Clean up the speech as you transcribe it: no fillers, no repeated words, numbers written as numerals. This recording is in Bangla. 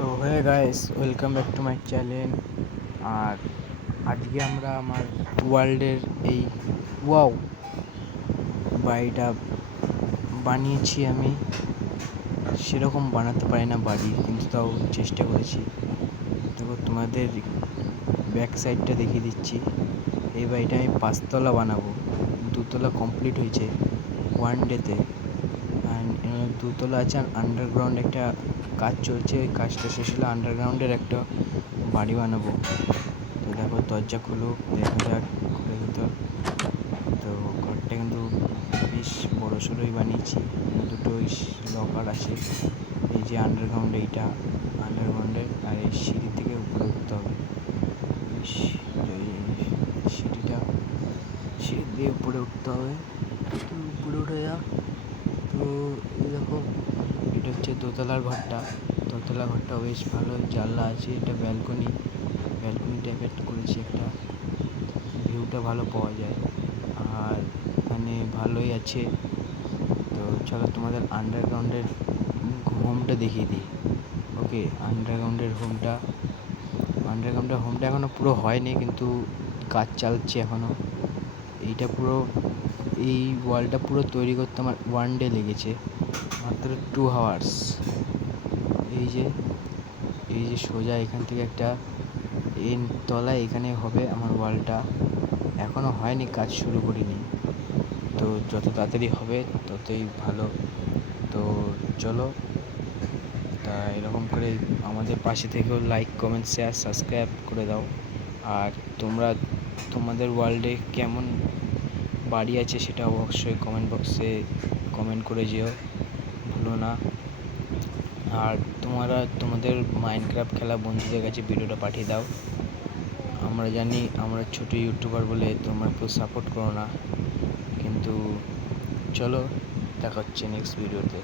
So hey guys, welcome back to my channel. আর আজকে আমরা আমার ওয়ার্ল্ডের এই ওয়াও বাড়িটা বানিয়েছি। আমি সেরকম বানাতে পারি না বাড়ি, কিন্তু তাও চেষ্টা করেছি। দেখো, তোমাদের ব্যাক সাইডটা দেখিয়ে দিচ্ছি। এই বাড়িটা আমি 5 তলা বানাবো। 2 তলা কমপ্লিট হয়েছে ওয়ান ডেতে, অ্যান্ড 2 তলা আছে। আর আন্ডারগ্রাউন্ড একটা কাজ চলছে, ওই কাজটা শেষ হলে আন্ডারগ্রাউন্ডের একটা বাড়ি বানাবো। তো দেখো, দরজা খুলো, দেখা যাক খুলে ভিতর। তো ঘরটা কিন্তু বেশ বড় সড়োই বানিয়েছি। দুটো লকার আছে। এই যে আন্ডারগ্রাউন্ড, এইটা আন্ডারগ্রাউন্ডের, আর এই সিঁড়ি থেকে উপরে উঠতে হবে। সিঁড়িটা সিঁড়ি দিয়ে উপরে উঠতে হবে। তো উপরে উঠে যাক। তো এই দেখো, এটা হচ্ছে দোতলার ঘরটা। দোতলা ঘরটা বেশ ভালো, জানলা আছে, এটা ব্যালকনি টাইপের করেছি একটা। ভিউটা ভালো পাওয়া যায়, আর এখানে ভালোই আছে। তো চলো তোমাদের আন্ডারগ্রাউন্ডের হোমটা দেখিয়ে দিই। ওকে, আন্ডারগ্রাউন্ডের হোমটা এখনও পুরো হয়নি, কিন্তু কাজ চালছে এখনও। এইটা পুরো, এই ওয়ালটা পুরো তৈরি করতে আমার 1 ডে লেগেছে, মাত্র 2 আওয়ার্স। এই যে সোজা এখান থেকে একটা তলায় এখানে হবে আমার ওয়ালটা। এখনও হয়নি, কাজ শুরু করিনি। তো যত তাড়াতাড়ি হবে ততই ভালো। তো চলো, তা এরকম করে আমাদের পাশে থেকেও লাইক, কমেন্ট, শেয়ার, সাবস্ক্রাইব করে দাও। আর তোমরা তোমাদের ওয়ার্ল্ডে কেমন বাড়ি আছে সেটা অবশ্যই কমেন্ট বক্সে কমেন্ট করে যেও, ভুলো না। আর তোমাদের মাইনক্রাফট খেলা বন্ধুদের কাছে ভিডিওটা পাঠিয়ে দাও। আমরা জানি আমরা ছোটো ইউটিউবার বলে তোমরা কেউ সাপোর্ট করো না, কিন্তু চলো, দেখা হচ্ছে নেক্সট ভিডিওতে।